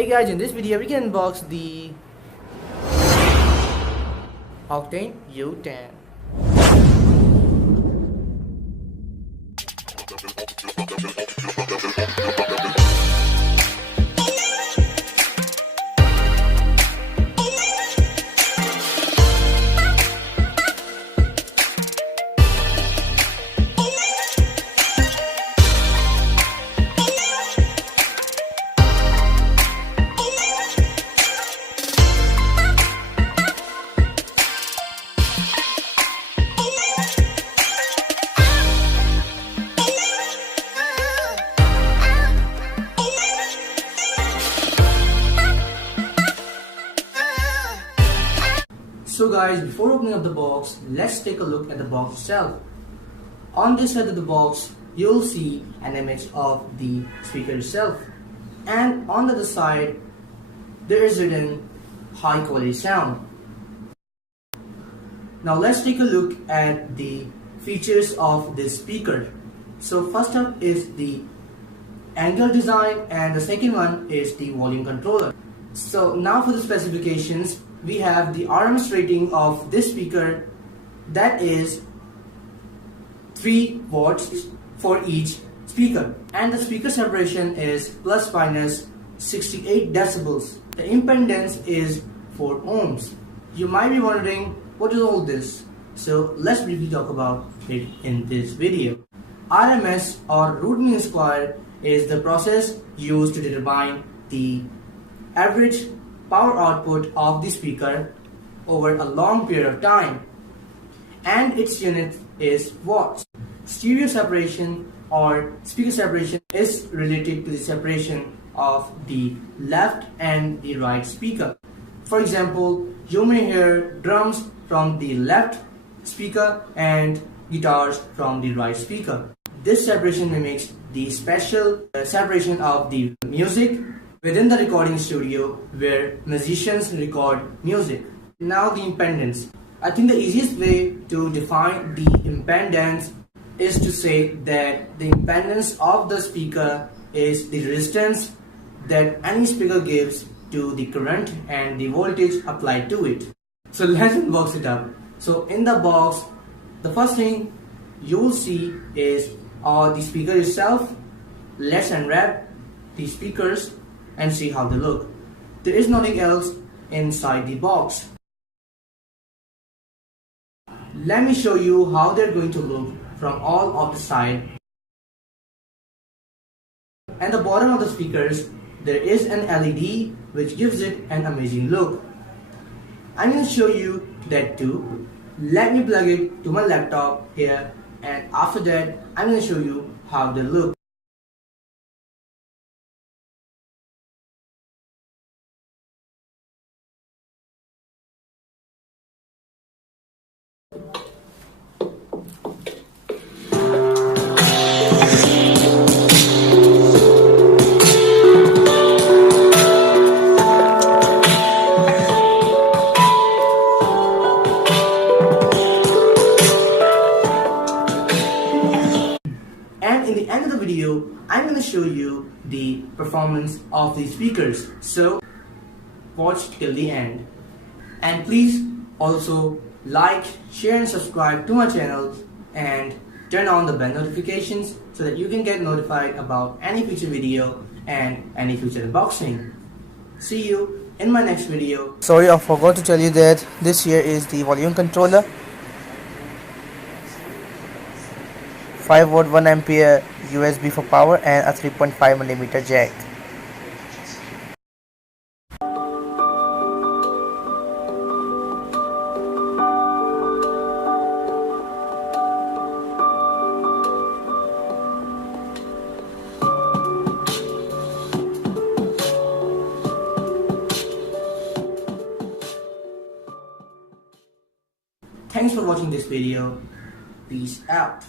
Hey guys, in this video we can unbox the Octane U-10. So guys, before opening up the box, let's take a look at the box itself. On this side of the box, you'll see an image of the speaker itself. And on the other side, there is written high quality sound. Now let's take a look at the features of this speaker. So first up is the angle design, and the second one is the volume controller. So now for the specifications, we have the RMS rating of this speaker, that is 3 watts for each speaker, and the speaker separation is plus minus 68 decibels. The impedance is 4 ohms. You might be wondering, what is all this? So let's briefly talk about it in this video. RMS, or root mean square, is the process used to determine the average power output of the speaker over a long period of time, and its unit is watts. Stereo separation or speaker separation is related to the separation of the left and the right speaker. For example, you may hear drums from the left speaker and guitars from the right speaker. This separation mimics the special separation of the music within the recording studio where musicians record music. Now the impedance. I think the easiest way to define the impedance is to say that the impedance of the speaker is the resistance that any speaker gives to the current and the voltage applied to it. So let's unbox it up. So in the box, the first thing you will see is the speaker itself. Let's unwrap the speakers and see how they look. There is nothing else inside the box. Let me show you how they're going to look from all of the side. At the bottom of the speakers, there is an LED which gives it an amazing look. I'm going to show you that too. Let me plug it to my laptop here, and after that I'm going to show you how they look. And in the end of the video, I'm going to show you the performance of the speakers. So watch till the end. And please also like, share and subscribe to my channel and turn on the bell notifications so that you can get notified about any future video and any future unboxing. See you in my next video. Sorry, I forgot to tell you that this here is the volume controller. 5 watt 1 ampere USB for power and a 3.5mm jack. Thanks for watching this video. Peace out.